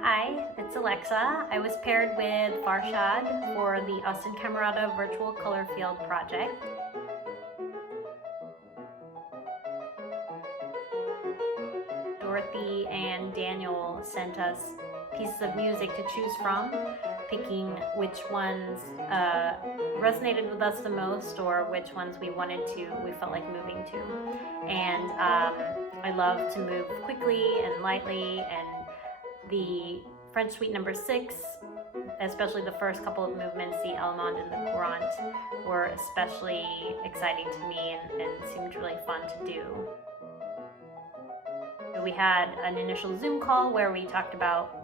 Hi, it's Alexa. I was paired with Farshad for the Alexa Capareda Virtual Colorfield project. Dorothy and Daniel sent us pieces of music to choose from, picking which ones resonated with us the most or which ones we felt like moving to. And I love to move quickly and lightly, and the French Suite number 6, especially the first couple of movements, the Allemande and the Courante, were especially exciting to me and seemed really fun to do. We had an initial Zoom call where we talked about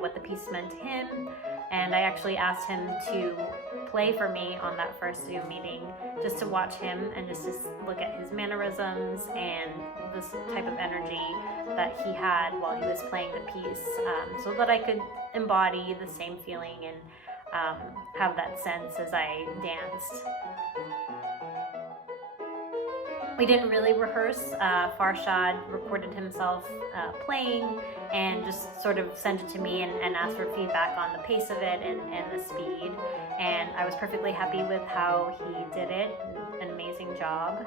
what the piece meant to him, and I actually asked him to play for me on that first Zoom meeting, just to watch him and just to look at his mannerisms and this type of energy that he had while he was playing the piece, so that I could embody the same feeling and have that sense as I danced. We didn't really rehearse. Farshad recorded himself playing and just sort of sent it to me and asked for feedback on the pace of it and the speed. And I was perfectly happy with how he did it. An amazing job.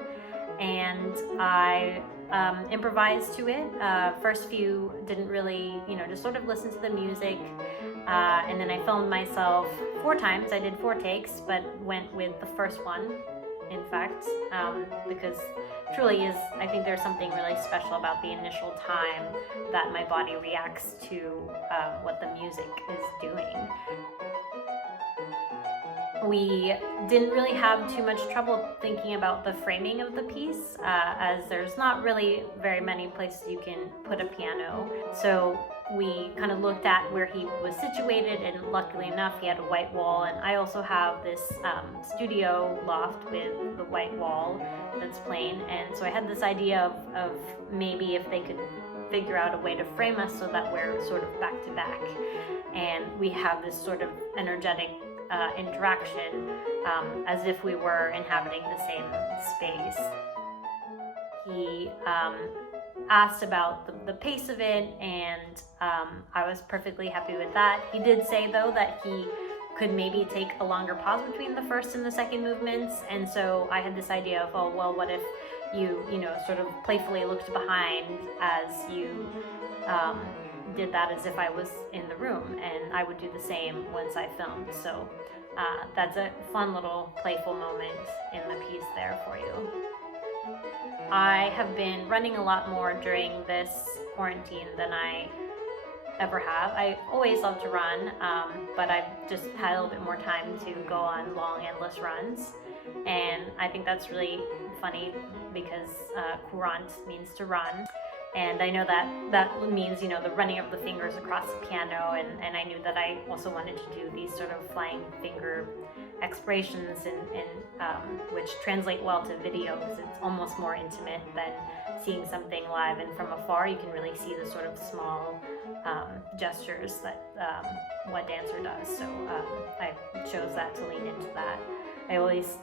And I improvised to it. First few didn't really, just sort of listen to the music. And then I filmed myself 4 times. I did 4 takes, but went with the first one, in fact, because truly I think there's something really special about the initial time that my body reacts to what the music is doing. We didn't really have too much trouble thinking about the framing of the piece, as there's not really very many places you can put a piano. So we kind of looked at where he was situated, and luckily enough he had a white wall, and I also have this studio loft with the white wall that's plain, and so I had this idea of maybe if they could figure out a way to frame us so that we're sort of back to back and we have this sort of energetic interaction, as if we were inhabiting the same space. He asked about the pace of it, and I was perfectly happy with that. He did say though that he could maybe take a longer pause between the first and the second movements, and so I had this idea of, oh well, what if you sort of playfully looked behind as you did that as if I was in the room, and I would do the same once I filmed. So that's a fun little playful moment in the piece there for you. I have been running a lot more during this quarantine than I ever have. I always love to run, but I've just had a little bit more time to go on long, endless runs. And I think that's really funny because courante means to run. And I know that means, the running of the fingers across the piano, and I knew that I also wanted to do these sort of flying finger explorations, which translate well to video because it's almost more intimate than seeing something live. And from afar, you can really see the sort of small gestures that what dancer does. So I chose that to lean into that. I always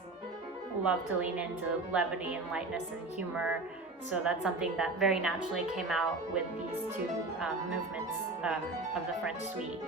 love to lean into levity and lightness and humor. So that's something that very naturally came out with these 2 movements of the French Suite.